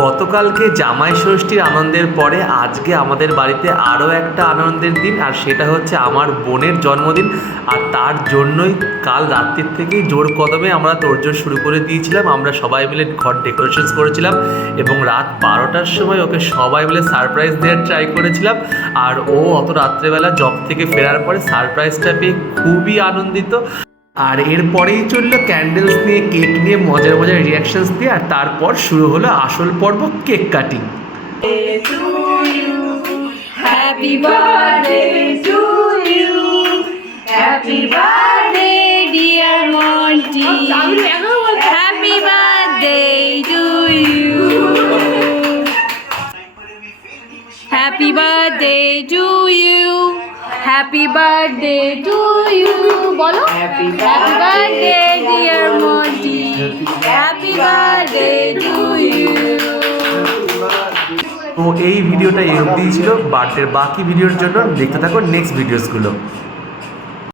গতকালকে জামাই ষষ্ঠীর আনন্দের পরে আজকে আমাদের বাড়িতে আরও একটা আনন্দের দিন, আর সেটা হচ্ছে আমার বোনের জন্মদিন। আর তার জন্যই কাল রাত্রির থেকেই জোর কদমে আমরা তোড়জোড় শুরু করে দিয়েছিলাম। আমরা সবাই মিলে ঘর ডেকোরেশনস করেছিলাম এবং রাত 12টার সময় ওকে সবাই মিলে সারপ্রাইজ দেওয়ার ট্রাই করেছিলাম। আর ও অত রাত্রেবেলা জব থেকে ফেরার পরে সারপ্রাইজটা পেয়ে খুবই আনন্দিত। আর এরপরেই চললো ক্যান্ডেলস নিয়ে, কেক নিয়ে মজার মজার রিয়াকশনস দিয়ে, আর তারপর শুরু হলো আসল পর্ব, cake cutting. Happy birthday to you. Happy birthday, dear Monty. Happy birthday to you. Happy birthday to you. Happy birthday to you. Bolo. Happy birthday, dear Monty. Happy birthday to you. তো এই ভিডিওটা এই অবধিই ছিল। বার্থডের বাকি ভিডিওর জন্য দেখতে থাকো নেক্সট ভিডিওসগুলো।